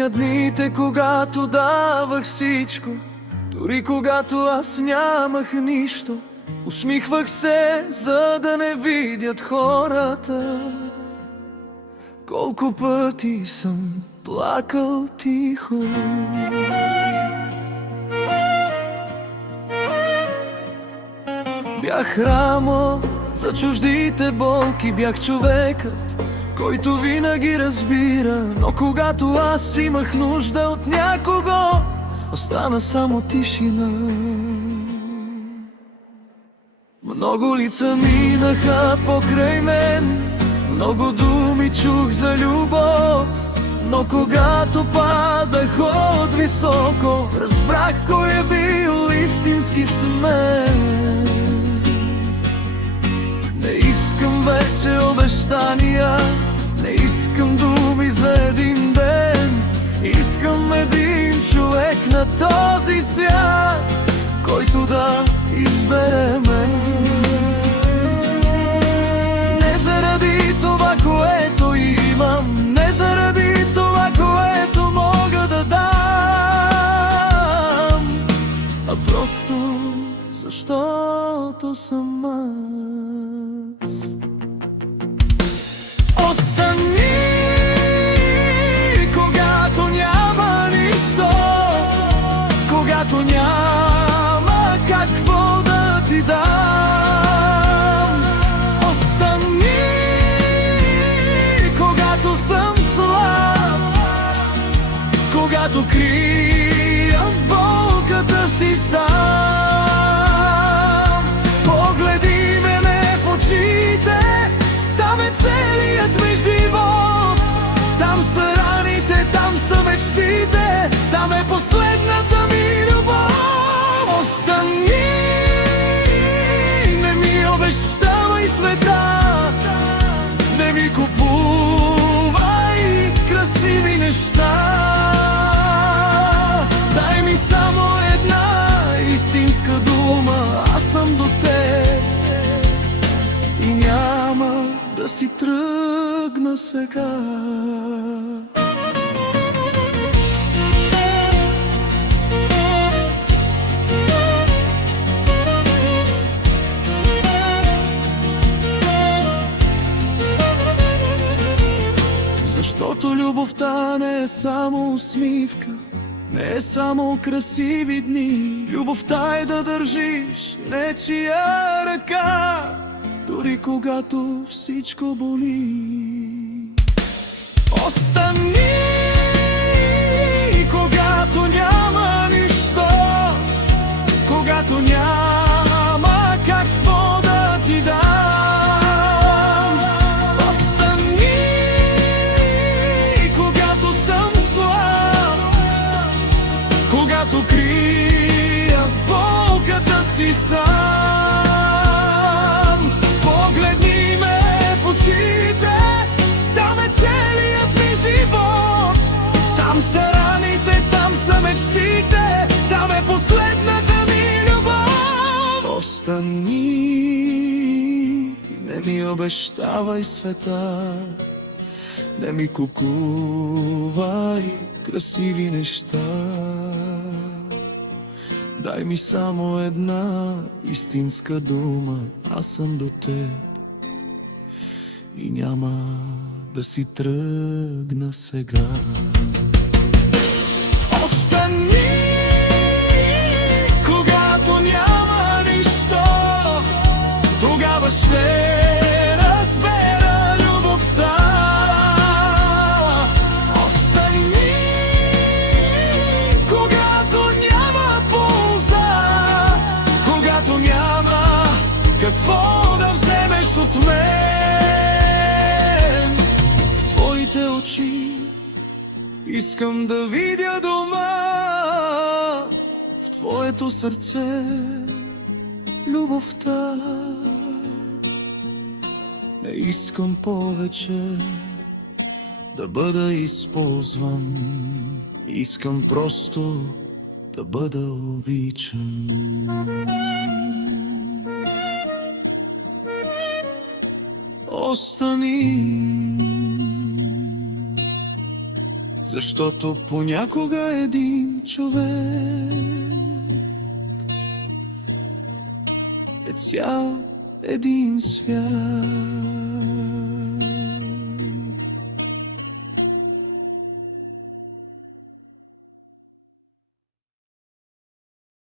Помня дните, когато давах всичко, дори когато аз нямах нищо. Усмихвах се, за да не видят хората. Колко пъти съм плакал тихо. Бях рамо за чуждите болки, бях човекът, който винаги разбира. Но когато аз имах нужда от някого, остана само тишина. Много лица минаха покрай мен, много думи чух за любов, но когато падах от високо, разбрах кой е бил истински смел. Не искам вече обещания, не искам думи за един ден. Искам един човек на този свят, който да избере мен. Не заради това, което имам, не заради това, което мога да дам, а просто защото съм аз. Остани, когато няма нищо, когато няма какво да ти дам. Остани, когато съм слаб, когато крия болката си сам. Погледни мене в очите, там е целият ми живот. Там са раните, там са мечтите, там е последната ми любов. Остани, не ми обещавай света, не ми купувай красиви неща. Дай ми само една истинска дума, аз съм до теб и няма да си тръгна сега. Защото любовта не е само усмивка, не е само красиви дни. Любовта е да държиш нечия ръка, дори когато всичко боли. Остани, когато няма нищо, когато няма какво да ти дам. Остани, когато съм слаб, когато крия болката си сам. Погледни ме в очите, там е целият ми живот. Там са раните, там са мечтите, там е последната ми любов. Остани, не ми обещавай света, не ми купувай красиви неща. Дай ми само една истинска дума, аз съм до теб и няма да си тръгна сега. Остани, когато няма нищо, тогава ще разбера любовта. Остани, когато няма полза, когато няма какво да вземеш от мен. В твоите очи искам да видя дома, в твоето сърце любовта. Не искам повече да бъда използван, искам просто да бъда обичан. Остани, Защото понякога един човек е цял един свят.